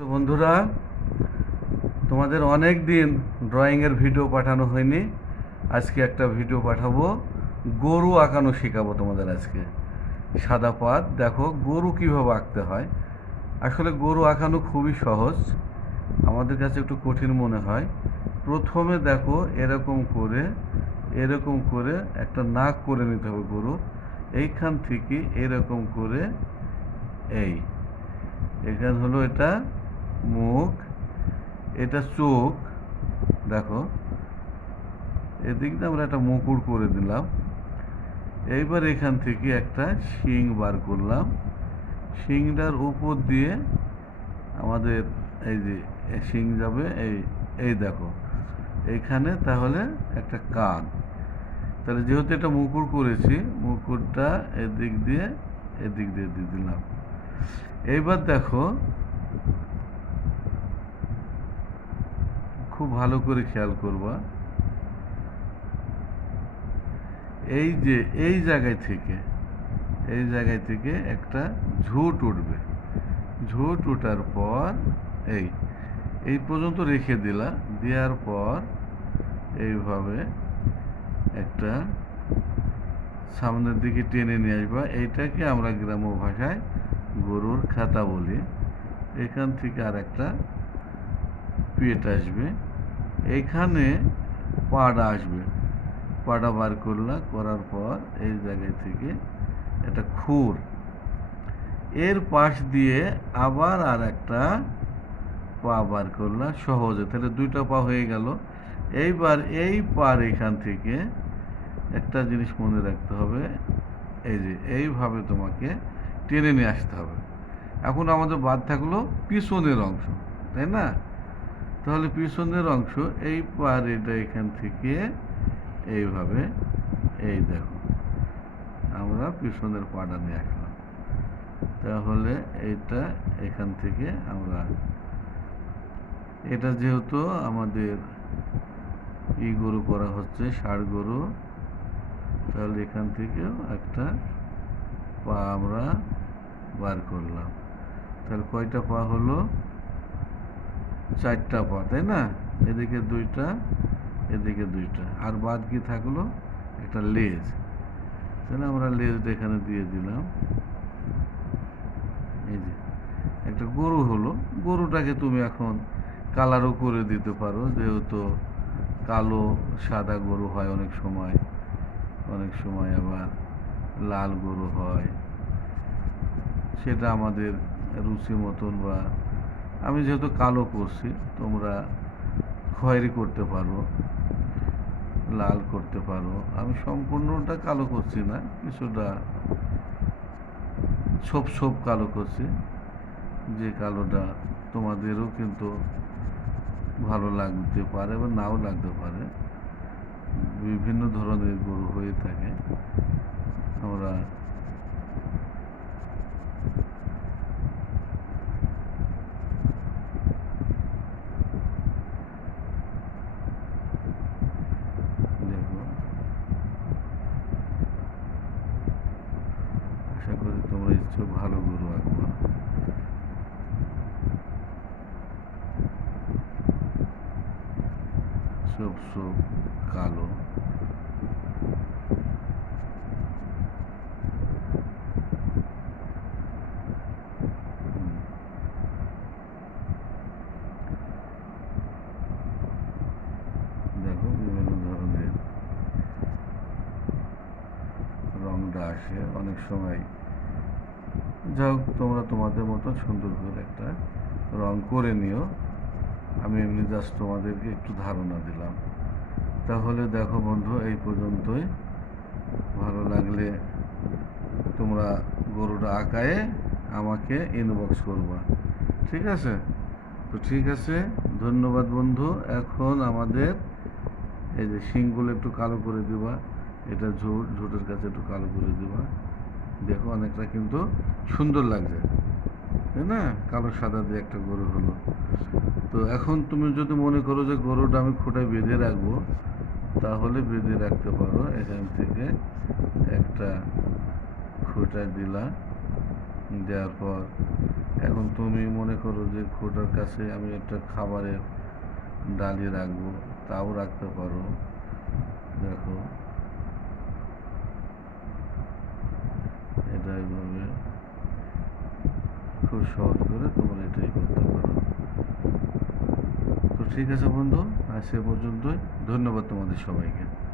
তো বন্ধুরা, তোমাদের অনেক দিন ড্রয়িংয়ের ভিডিও পাঠানো হয়নি। আজকে একটা ভিডিও পাঠাবো, গরু আঁকানো শেখাবো তোমাদের আজকে। সাদা পাত, দেখো গরু কীভাবে আঁকতে হয়। আসলে গরু আঁকানো খুবই সহজ, আমাদের কাছে একটু কঠিন মনে হয়। প্রথমে দেখো এরকম করে একটা নাক করে নিতে হবে গরু। এইখান থেকে এরকম করে এই এখানে হলো এটা মুখ, এটা চোখ। দেখো এদিক দিয়ে আমরা একটা মুকুট করে দিলাম। এইবার এখান থেকে একটা শিং বার করলাম। শিংটার উপর দিয়ে আমাদের এই যে শিং যাবে, এই এই দেখো এইখানে তাহলে একটা কান। তাহলে যেহেতু এটা মুকুট করেছি, মুকুটটা এদিক দিয়ে দিয়ে দিলাম। এইবার দেখো খুব ভালো করে খেয়াল করবা, এই যে এই জায়গায় থেকে একটা ঝুট উঠবে। ঝুট ওঠার পর এই এই পর্যন্ত রেখে দিলা। দেওয়ার পর এইভাবে একটা সামনের দিকে টেনে নিয়ে আসবা। এইটাকে আমরা গ্রাম্য ভাষায় গরুর খাতা বলি। এখান থেকে আর একটা পেট আসবে, এইখানে পাড়া আসবে। পাড়া বার করার পর এই জায়গায় থেকে একটা খুর, এর পাশ দিয়ে আবার আর একটা পা বার করলাম সহজে। তাহলে দুইটা পা হয়ে গেল। এইবার এই পার এখান থেকে একটা জিনিস মনে রাখতে হবে, এই যে এইভাবে তোমাকে টেনে নিয়ে আসতে হবে। এখন আমাদের বাদ থাকলো পিছনের অংশ, তাই না? তাহলে পিছনের অংশ এই পার, এটা এখান থেকে এইভাবে, এই দেখো আমরা পিছনের পাটা নিয়ে আসলাম। তাহলে এইটা এখান থেকে আমরা, এটা যেহেতু আমাদের গরু করা হচ্ছে, ষাঁড় গরু, তাহলে এখান থেকেও একটা পা আমরা বার করলাম। তাহলে কয়টা পা হলো? 4টা পা, তাই না? এদিকে 2টা, এদিকে 2টা, আর বাদ কি থাকলো? একটা লেজ। তাহলে আমরা লেজটা এখানে দিয়ে দিলাম। এই যে একটা গরু হলো। গরুটাকে তুমি এখন কালারও করে দিতে পারো, যেহেতু কালো সাদা গরু হয় অনেক সময় আবার লাল গরু হয়। সেটা আমাদের রুচি মতন, বা আমি যেহেতু কালো করছি, তোমরা খয়েরি করতে পারো, লাল করতে পারো। আমি সম্পূর্ণটা কালো করছি না, কিছুটা ছোপ কালো করছি, যে কালোটা তোমাদেরও কিন্তু ভালো লাগতে পারে বা নাও লাগতে পারে। বিভিন্ন ধরনের গরু হয়ে থাকে। আমরা দেখো, আশা করি তোমরা ইচ্ছুক ভালো গরু আঁকবা। সব কালো। দেখো বিভিন্ন ধরনের রংটা আসে অনেক সময়। যাই হোক, তোমরা তোমাদের মতো সুন্দর করে একটা রং করে নিও। আমি এমনি জাস্ট তোমাদেরকে একটু ধারণা দিলাম। তাহলে দেখো বন্ধু, এই পর্যন্তই। ভালো লাগলে তোমরা গরুটা আঁকায়ে আমাকে ইনবক্স করবা, ঠিক আছে? তো ঠিক আছে, ধন্যবাদ বন্ধু। এখন আমাদের এই যে শিংগুলো একটু কালো করে দিবা, এটা ঝোঁটের কাছে একটু কালো করে দিবা। দেখো অনেকটা কিন্তু সুন্দর লাগছে, তাই না? কালো সাদা দিয়ে একটা গরু হলো। তো এখন তুমি যদি মনে করো যে গরুটা আমি খুঁটায় বেঁধে রাখবো, তাহলে বেঁধে রাখতে পারো। এখান থেকে একটা খুঁটা দিলা, দেওয়ার পর এখন তুমি মনে করো যে খোটার কাছে আমি একটা খাবারের ডালি রাখবো, তাও রাখতে পারো। দেখো এটা এইভাবে খুব সহজ করে তোমরা এটাই করতে পারো। তো ঠিক আছে বন্ধু, আজ সে পর্যন্তই। ধন্যবাদ তোমাদের সবাইকে।